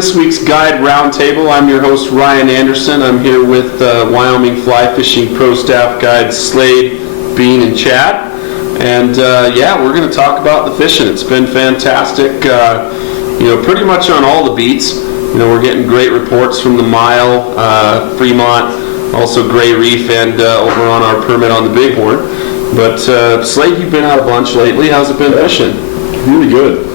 this week's Guide Roundtable. I'm your host, Ryan Anderson. I'm here with Wyoming Fly Fishing Pro Staff Guides Slade, Bean, and Chad. And we're going to talk about the fishing. It's been fantastic, pretty much on all the beats. We're getting great reports from the Mile, Fremont, also Gray Reef, and over on our permit on the Bighorn. But Slade, you've been out a bunch lately. How's it been fishing? Really good.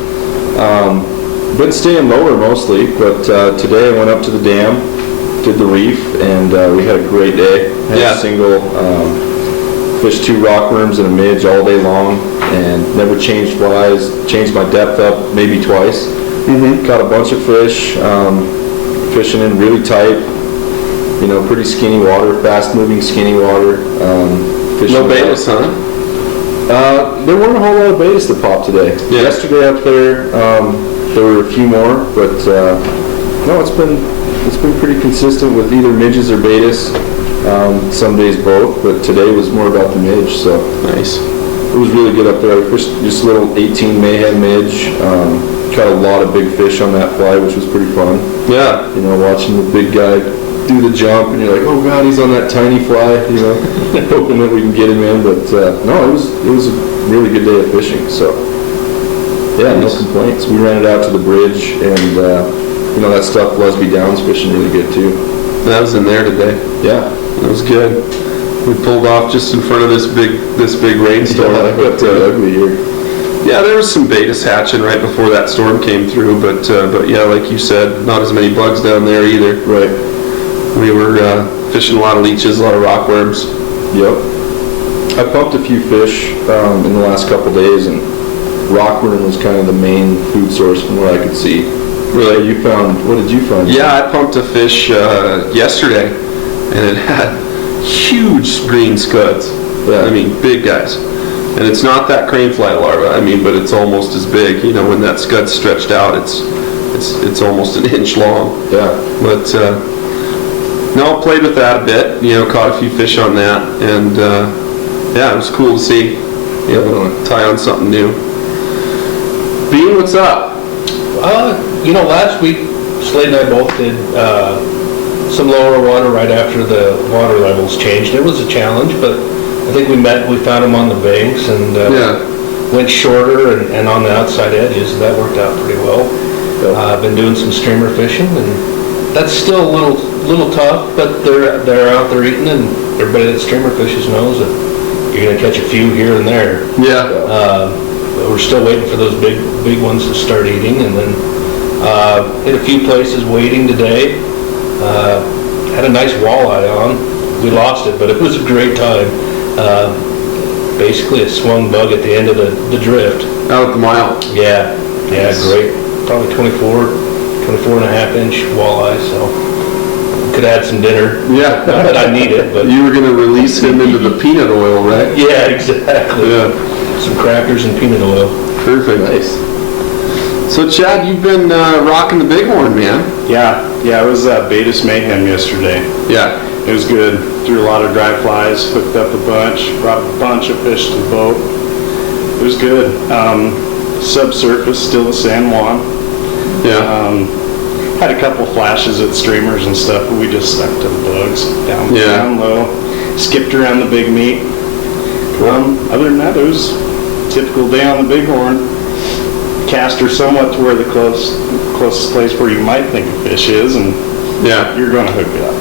Been staying lower mostly, but today I went up to the dam, did the reef, and we had a great day. Had a single, fished 2 rockworms and a midge all day long, and never changed flies, changed my depth up maybe twice. Caught a bunch of fish, fishing in really tight, pretty skinny water, fast moving skinny water. No betas, huh? There weren't a whole lot of betas that popped today. Yeah. Yesterday up there, there were a few more, but no, it's been pretty consistent with either midges or betas. Some days both, but today was more about the midge. So nice. It was really good up there. I fished just a little 18 mayhem midge. Caught a lot of big fish on that fly, which was pretty fun. Yeah. Watching the big guy do the jump, and you're like, oh god, he's on that tiny fly. Hoping that we can get him in. But no, it was a really good day of fishing. So. Yeah, no complaints. We ran it out to the bridge, and that stuff Lusby Downs fishing really good too. That was in there today. Yeah, that was good. We pulled off just in front of this big rainstorm. Yeah, it got pretty ugly here. Yeah, there was some betas hatching right before that storm came through, but yeah, like you said, not as many bugs down there either. Right. We were fishing a lot of leeches, a lot of rockworms. Yep. I pumped a few fish in the last couple days, and rockworm was kind of the main food source from what I could see. Really? What did you find? Yeah, I pumped a fish yesterday, and it had huge green scuds. Yeah. I mean, big guys. And it's not that crane fly larva, but it's almost as big. When that scud's stretched out, it's almost an inch long. Yeah. But no, played with that a bit. Caught a few fish on that, and it was cool to see. Tie on something new. Bean, what's up? Last week, Slade and I both did some lower water right after the water levels changed. It was a challenge, but I think we found them on the banks and went shorter and on the outside edges. That worked out pretty well. I've been doing some streamer fishing, and that's still a little tough, but they're out there eating, and everybody that streamer fishes knows that you're going to catch a few here and there. Yeah. We're still waiting for those big ones to start eating, and then hit a few places waiting today. Had a nice walleye on. We lost it, but it was a great time. Basically a swung bug at the end of the drift. Out at the Mile. Yeah, great. Probably 24 and a half inch walleye, so could add some dinner. Yeah. Not that I need it, but you were going to release him into the peanut oil, right? Yeah, exactly. Yeah. Some crackers and peanut oil. Perfect. Nice. So Chad, you've been rocking the Bighorn, man. Yeah, it was Betis Mayhem yesterday. Yeah. It was good. Threw a lot of dry flies, hooked up a bunch, brought a bunch of fish to the boat. It was good. Subsurface, still the San Juan. Yeah. Had a couple flashes at streamers and stuff, but we just stuck to the bugs. Down low. Skipped around the big meat. Other than that, it was a typical day on the Bighorn. Cast her somewhat to where the closest place where you might think a fish is, and you're going to hook it up.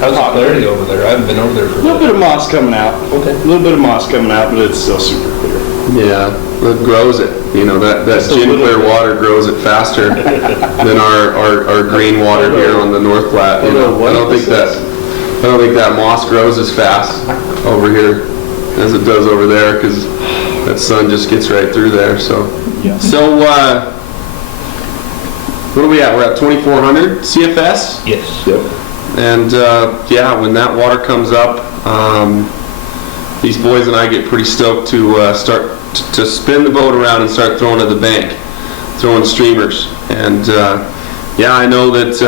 How's the clarity over there? I haven't been over there for a little bit of moss coming out. Okay. A little bit of moss coming out, but it's still super clear. Yeah, it grows it. That gin clear water grows it faster than our green water here on the North Platte. I don't think that moss grows as fast over here as it does over there, because that sun just gets right through there. So, So what are we at? We're at 2,400 CFS. Yes. Yep. And when that water comes up, these boys and I get pretty stoked to start to spin the boat around and start throwing to the bank, throwing streamers. And I know that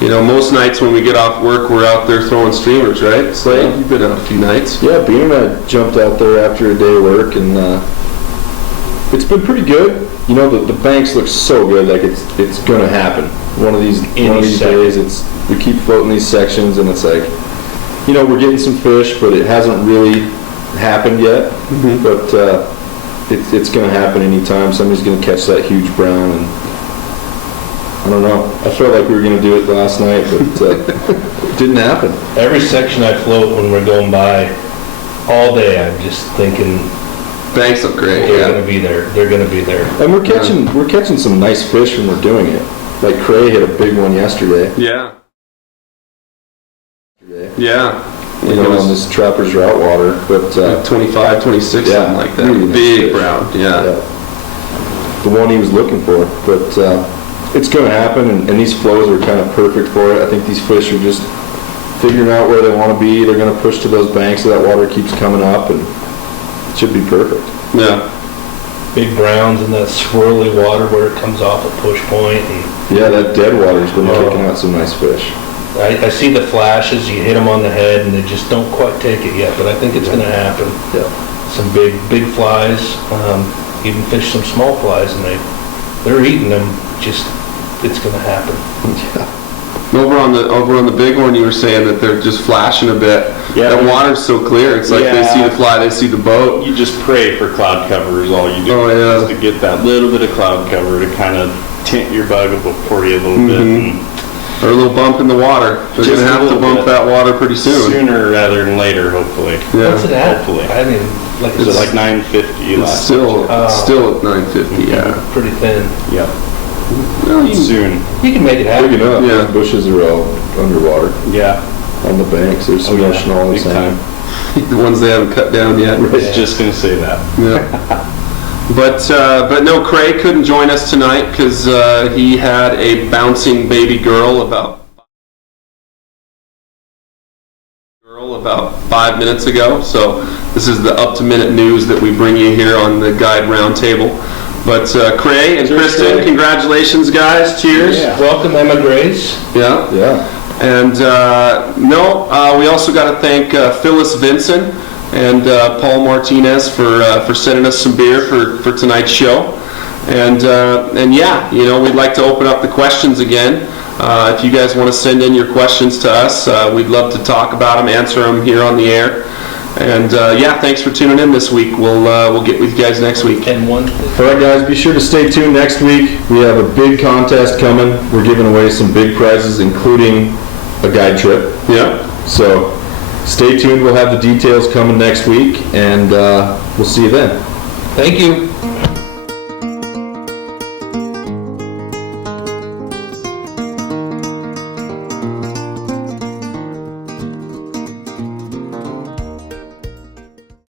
most nights when we get off work, we're out there throwing streamers, right? Slade, you've been out a few nights. Yeah, Bean and I jumped out there after a day of work, and it's been pretty good. you know, the banks look so good, like it's gonna happen. One of these days, we keep floating these sections, and it's like, you know, we're getting some fish, but it hasn't really happened yet. But it's gonna happen anytime. Somebody's gonna catch that huge brown, and I don't know. I felt like we were gonna do it last night, but it didn't happen. Every section I float when we're going by, all day, I'm just thinking, Banks look great. they're gonna be there. They're gonna be there. And we're catching some nice fish when we're doing it. Like Cray hit a big one yesterday. Yeah. Yeah. You know, on this Trapper's Route water, but 25, 26, yeah, something like that. really nice Big fish. brown. Yeah. The one he was looking for, but it's going to happen, and these flows are kind of perfect for it. I think these fish are just figuring out where they want to be. They're going to push to those banks so that water keeps coming up, and it should be perfect. Yeah. Big browns and that swirly water where it comes off at push point. And Yeah, that dead water's been kicking out some nice fish. I see the flashes, you hit them on the head, and they just don't quite take it yet, but I think it's gonna happen. Yeah. Some big flies, even fish some small flies, and they're eating them, just, it's gonna happen. Over on the big one, you were saying that they're just flashing a bit. Yeah. The water's so clear. It's like they see the fly, they see the boat. You just pray for cloud cover is all you do. Oh, yeah. Just to get that little bit of cloud cover to kind of tint your bug for you a little bit. And Or a little bump in the water. They're Just going to a have to little bump bit. that water pretty soon. sooner rather than later, hopefully. What's it Yeah. at? Hopefully. I mean, like, Is it it's like 950 It's last? still Oh. at 950, yeah. pretty thin. Yep. Well, you- Soon. You can make it happen. Big enough. Yeah. Those bushes are all underwater Yeah. on the banks. There's some ocean all the Big time. the ones they haven't cut down yet. I was just gonna say that. Yeah. But no, Cray couldn't join us tonight because he had a bouncing baby girl about 5 minutes ago. So this is the up-to-minute news that we bring you here on the Guide Roundtable. But Cray and Cheers, Kristen, Cray. congratulations, guys. Cheers. Yeah. Welcome, Emma Grace. Yeah. Yeah. And we also got to thank Phyllis Vinson and Paul Martinez for sending us some beer for tonight's show. And yeah, you know, we'd like to open up the questions again. If you guys want to send in your questions to us, we'd love to talk about them, answer them here on the air. And yeah, thanks for tuning in this week. We'll get with you guys next week. And one All right, guys, be sure to stay tuned next week. We have a big contest coming. We're giving away some big prizes, including a guide trip. Yeah. So stay tuned. We'll have the details coming next week, and we'll see you then. Thank you.